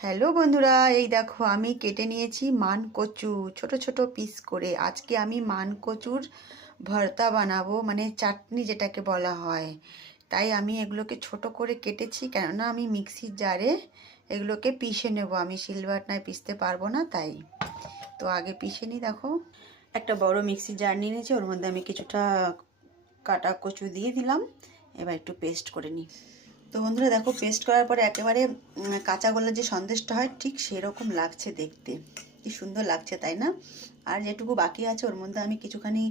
Hello বন্ধুরা, এই দেখো আমি কেটে নিয়েছি মান কচু ছোট ছোট পিস করে। আজকে আমি মান কচুর ভর্তা বানাবো, মানে চাটনি যেটাকে বলা হয়। তাই আমি এগুলোকে ছোট করে কেটেছি, কেননা আমি মিক্সির জারে এগুলোকে পিষে নেব। আমি শিলবাটনায় পিষতে পারবো না, তাই তো আগে পিষে নিই। দেখো একটা বড় মিক্সির জার নিয়ে নিয়েছি, ওর মধ্যে আমি কিছুটা কাটা কচু দিয়ে দিলাম। এবার একটু পেস্ট করে নিই। তো বন্ধুরা দেখো, পেস্ট করার পরে একেবারে কাঁচা গোল্লার যে সন্দেশটা হয় ঠিক সেরকম লাগছে দেখতে। কি সুন্দর লাগছে, তাই না? আর যেটুকু বাকি আছে ওর মধ্যে আমি কিছুখানি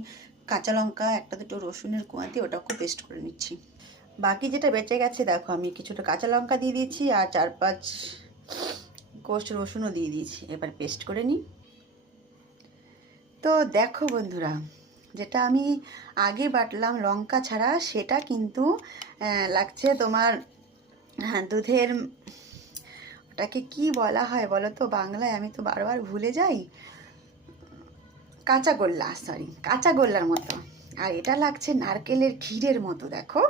কাঁচা লঙ্কা, একটা দুটো রসুনের কোয়া দিয়ে ওটাকেও পেস্ট করে নিচ্ছি। বাকি যেটা বেঁচে গেছে দেখো, আমি কিছুটা কাঁচা লঙ্কা দিয়ে দিয়েছি আর 4-5 কোষ রসুনও দিয়ে দিয়েছি। এবার পেস্ট করে নিই। তো দেখো বন্ধুরা, যেটা আমি আগে বাটলাম লঙ্কা ছাড়া, সেটা কিন্তু লাগছে তোমার দুধের, ওটাকে কি বলা হয় বলো তো বাংলায়? আমি তো বারবার ভুলে যাই। কাঁচা গোল্লা, সরি, কাঁচা গোল্লার মতো। আর এটা লাগছে নারকেলের ক্ষীরের মতো। দেখো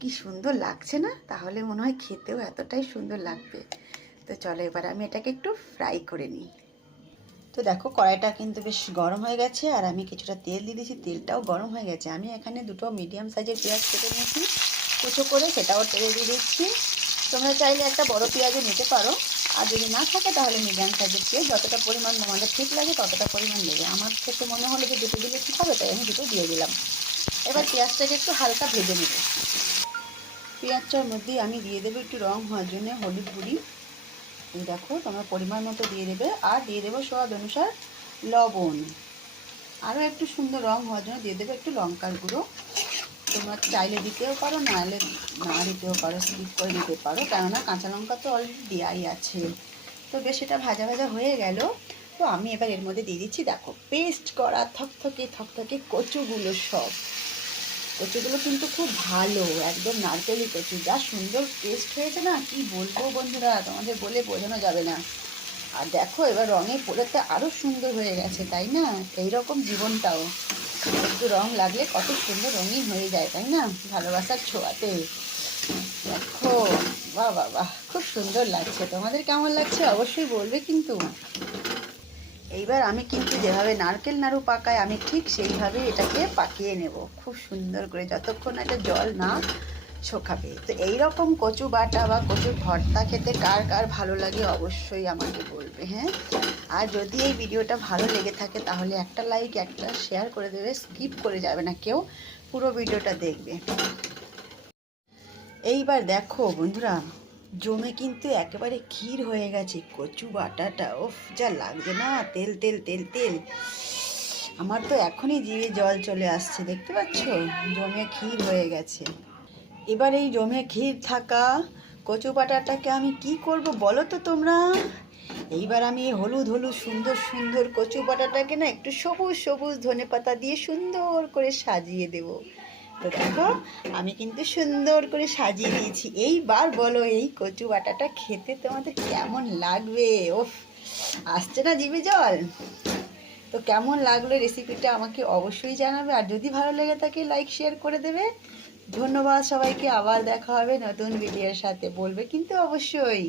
কি সুন্দর লাগছে না? তাহলে মনে হয় খেতেও এতটাই সুন্দর লাগবে। তো চলো এবার আমি এটাকে একটু ফ্রাই করে নিই। তো দেখো কড়াইটা কিন্তু বেশ গরম হয়ে গেছে, আর আমি কিছুটা তেল দিয়ে দিয়েছি, তেলটাও গরম হয়ে গেছে। আমি এখানে দুটো মিডিয়াম সাইজের পেঁয়াজ কেটে নিয়েছি কুচো করে, সেটাও তেলে দিয়ে দিচ্ছি। তোমরা চাইলে একটা বড় পেঁয়াজও নিতে পারো, আর যদি না থাকে তাহলে মিডিয়াম সাইজের পেঁয়াজ যতটা পরিমাণ তোমাদের ঠিক লাগে ততটা পরিমাণ দেবে। আমার থেকে মনে হলো যে দুটো দিলে ঠিক হবে, তাই আমি দুটো দিয়ে দিলাম। এবার পেঁয়াজটাকে একটু হালকা ভেজে নেব। পেঁয়াজটার মধ্যেই আমি দিয়ে দেবো একটু রং হওয়ার জন্য হলুদ গুঁড়ি। এই দেখো তোমরা পরিমাণ মতো দিয়ে দেবে, আর দিয়ে দেবো স্বাদ অনুসার লবণ। আরও একটু সুন্দর রং হওয়ার জন্য দিয়ে দেবে একটু লঙ্কার গুঁড়ো। তোমরা চাইলে দিতেও পারো, নাহলে না দিতেও পারো, স্কিপ করে দিতে পারো, কেননা কাঁচা লঙ্কা তো অলরেডি দেওয়াই আছে। তো বেশ এটা ভাজা ভাজা হয়ে গেল। তো আমি এবার এর মধ্যে দিয়ে দিচ্ছি দেখো পেস্ট করা থকথকে কচুগুলো সব। কচুগুলো কিন্তু খুব ভালো, একদম নারকেলি কচু, যা সুন্দর টেস্ট হয়েছে না, কি বলবো বন্ধুরা, তোমাদের বলে বোঝানো যাবে না। আর দেখো এবার রঙে পোড়াতে আরও সুন্দর হয়ে গেছে, তাই না? এইরকম জীবনটাও একটু রং লাগলে কত সুন্দর রঙিন হয়ে যায়, তাই না? ভালোবাসার ছোঁয়াতে। দেখো বাহ বাহ বাহ, খুব সুন্দর লাগছে। তোমাদের কেমন লাগছে অবশ্যই বলবে কিন্তু। এইবার আমি কিন্তু যেভাবে নারকেল নাড়ু পাকাই, আমি ঠিক সেইভাবে এটাকে পাকিয়ে নেব খুব সুন্দর করে, যতক্ষণ একটা জল না শোকাবে। তো এইরকম কচু বাটা বা কচুর ভর্তা খেতে কার কার ভালো লাগে অবশ্যই আমাকে বলবে, হ্যাঁ? আর যদি এই ভিডিওটা ভালো লেগে থাকে তাহলে একটা লাইক, একটা শেয়ার করে দেবে, স্কিপ করে যাবে না কেউ, পুরো ভিডিওটা দেখবে। এইবার দেখো বন্ধুরা, জমে কিন্তু একেবারে ক্ষীর হয়ে গেছে কচু বাটাটা। ওফ, যা লাগছে না, তেল তেল তেল তেল, আমার তো এখনই জিভে জল চলে আসছে। দেখতে পাচ্ছ জমে ক্ষীর হয়ে গেছে। এবার এই জমে ক্ষীর থাকা কচু বাটাটাকে আমি কি করব বলো তো তোমরা? এইবার আমি এই হলুদ হলুদ সুন্দর সুন্দর কচু বাটাটাকে না একটু সবুজ সবুজ ধনেপাতা দিয়ে সুন্দর করে সাজিয়ে দেব। তো দেখো আমি কিন্তু সুন্দর করে সাজিয়ে দিয়েছি। এইবার বলো এই কচু বাটাটা খেতে তোমাদের কেমন লাগবে? ওফ, আসছে না জিভে জল? তো কেমন লাগলো রেসিপিটা আমাকে অবশ্যই জানাবে, আর যদি ভালো লেগে থাকে লাইক শেয়ার করে দেবে। ধন্যবাদ সবাইকে, আবার দেখা হবে নতুন ভিডিওর সাথে, বলবে কিন্তু অবশ্যই।